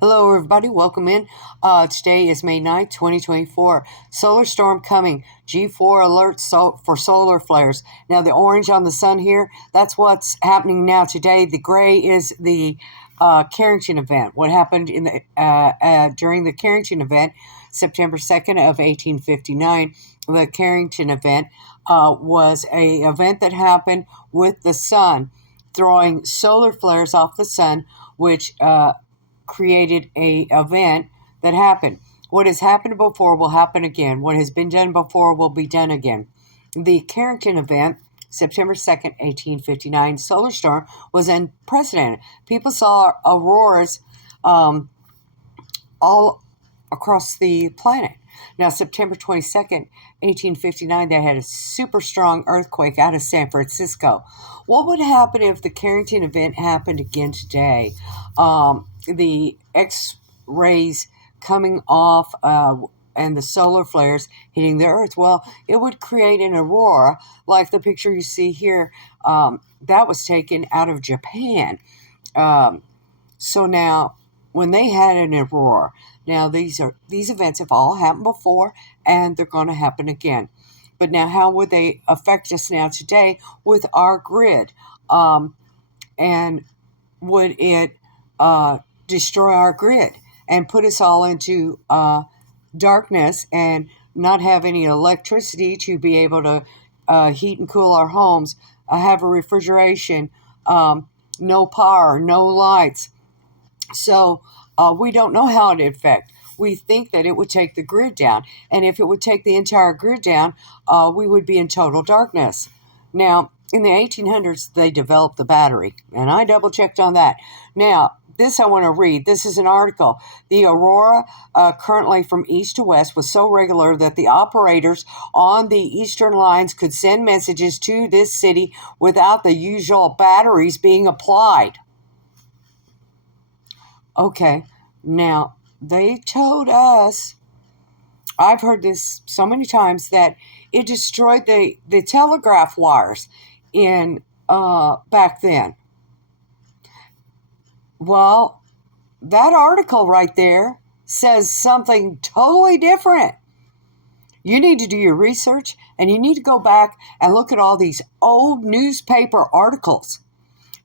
Hello, everybody. Welcome in. Today is May 9th, 2024. Solar storm coming. G4 alert for solar flares. Now, the orange on the sun here, that's what's happening now today. The gray is the Carrington event. What happened during the Carrington event, September 2nd of 1859. The Carrington event was an event that happened with the sun, throwing solar flares off the sun, which created a event that happened. What has happened before will happen again. What has been done before will be done again. The Carrington event, September 2nd, 1859, solar storm, was unprecedented. People saw auroras all across the planet. Now, September 22nd, 1859, they had a super strong earthquake out of San Francisco. What would happen if the Carrington event happened again today? The X-rays coming off and the solar flares hitting the Earth, well, it would create an aurora like the picture you see here. That was taken out of Japan. So now, when they had an aurora, now these events have all happened before, and they're going to happen again. But now, how would they affect us now today with our grid? And would it destroy our grid and put us all into darkness and not have any electricity to be able to heat and cool our homes, have a refrigeration, no power, no lights? So we don't know how it would affect. We think that it would take the grid down. And if it would take the entire grid down, we would be in total darkness. Now, in the 1800s, they developed the battery. And I double-checked on that. Now, this I want to read. This is an article. The aurora, currently from east to west, was so regular that the operators on the eastern lines could send messages to this city without the usual batteries being applied. Okay, now, they told us, I've heard this so many times, that it destroyed the telegraph wires in back then. Well, that article right there says something totally different. You need to do your research, and you need to go back and look at all these old newspaper articles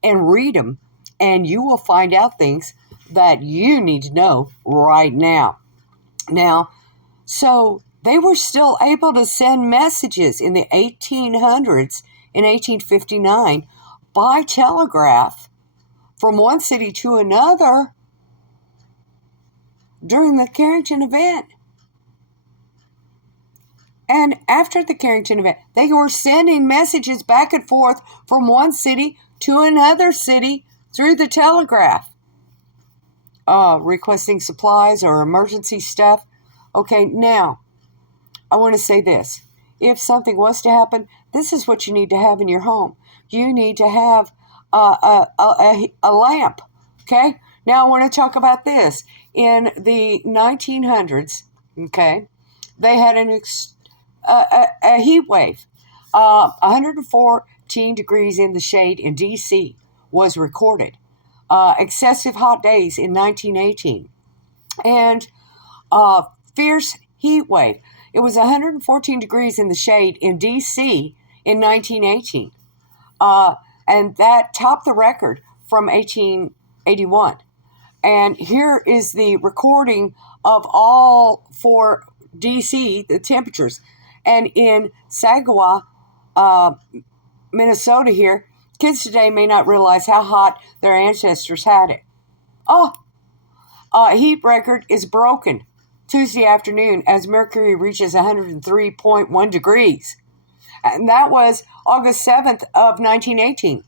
and read them, and you will find out things that you need to know right now. Now, so they were still able to send messages in the 1800s, in 1859, by telegraph from one city to another during the Carrington event. And after the Carrington event, they were sending messages back and forth from one city to another city through the telegraph, requesting supplies or emergency stuff. Okay, now, I want to say this. If something was to happen, this is what you need to have in your home. You need to have a lamp, okay? Now, I want to talk about this. In the 1900s, okay, they had a heat wave. 114 degrees in the shade in D.C. was recorded. Excessive hot days in 1918. And fierce heat wave. It was 114 degrees in the shade in D.C. in 1918. And that topped the record from 1881. And here is the recording of all for D.C., the temperatures. And in Saginaw, Minnesota here, kids today may not realize how hot their ancestors had it. Heat record is broken Tuesday afternoon as mercury reaches 103.1 degrees. And that was August 7th of 1918.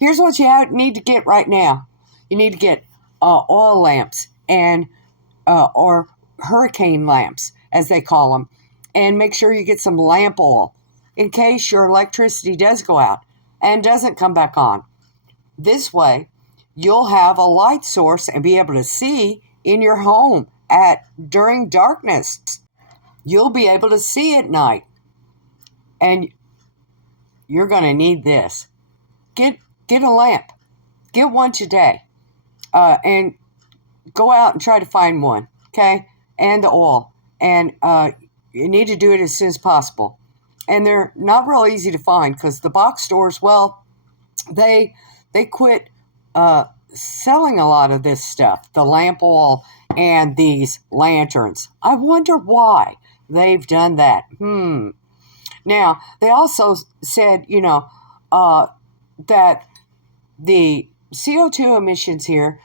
Here's what you need to get right now. You need to get oil lamps and or hurricane lamps, as they call them, and make sure you get some lamp oil in case your electricity does go out and doesn't come back on. This way, you'll have a light source and be able to see in your home during darkness. You'll be able to see at night. And you're going to need this. Get a lamp. Get one today. And go out and try to find one, okay? And the oil. And you need to do it as soon as possible. And they're not real easy to find because the box stores, well, they quit selling a lot of this stuff, the lamp oil and these lanterns. I wonder why they've done that. Now, they also said, that the CO2 emissions here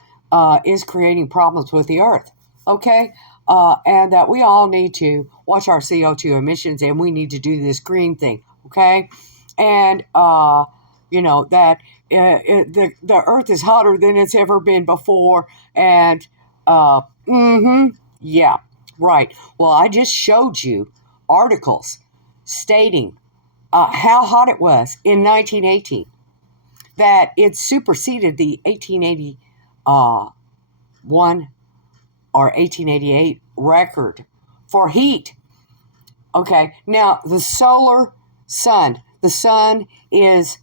is creating problems with the earth, okay? And that we all need to watch our CO2 emissions and we need to do this green thing, okay? And, that the earth is hotter than it's ever been before. And, yeah, right. Well, I just showed you articles stating how hot it was in 1918, that it superseded the 1881 or 1888 record for heat. Okay, now the sun is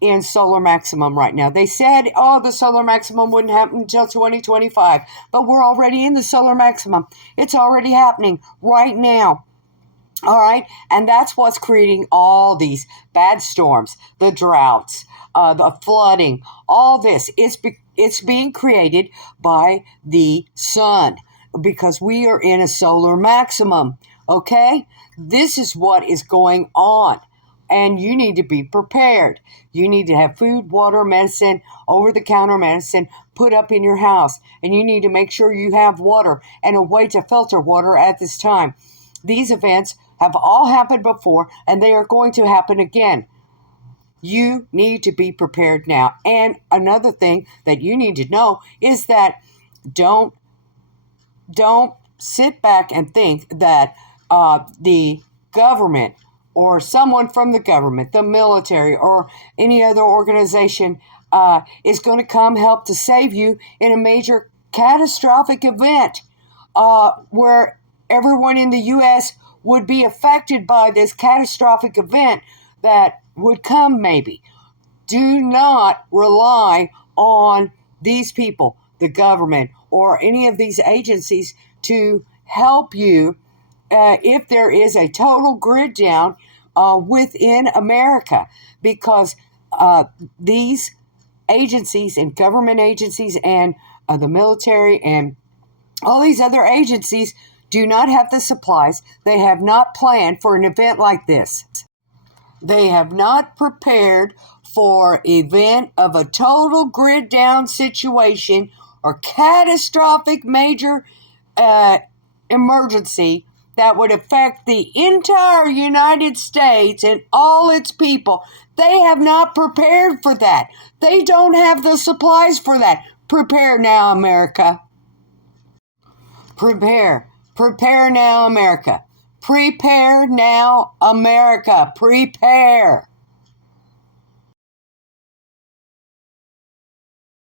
in solar maximum right now. They said, the solar maximum wouldn't happen until 2025, but we're already in the solar maximum. It's already happening right now. All right, and that's what's creating all these bad storms, the droughts, the flooding, all this. It's being created by the sun because we are in a solar maximum, okay? This is what is going on, and you need to be prepared. You need to have food, water, medicine, over-the-counter medicine put up in your house, and you need to make sure you have water and a way to filter water at this time. These events have all happened before, and they are going to happen again. You need to be prepared now. And another thing that you need to know is that don't sit back and think that the government or someone from the government, the military, or any other organization is going to come help to save you in a major catastrophic event where everyone in the U.S. would be affected by this catastrophic event that would come maybe. Do not rely on these people, the government, or any of these agencies to help you if there is a total grid down within America, because these agencies and government agencies and the military and all these other agencies do not have the supplies. They have not planned for an event like this. They have not prepared for an event of a total grid down situation or catastrophic major emergency that would affect the entire United States and all its people. They have not prepared for that. They don't have the supplies for that. Prepare now, America. Prepare. Prepare now, America. Prepare now, America. Prepare.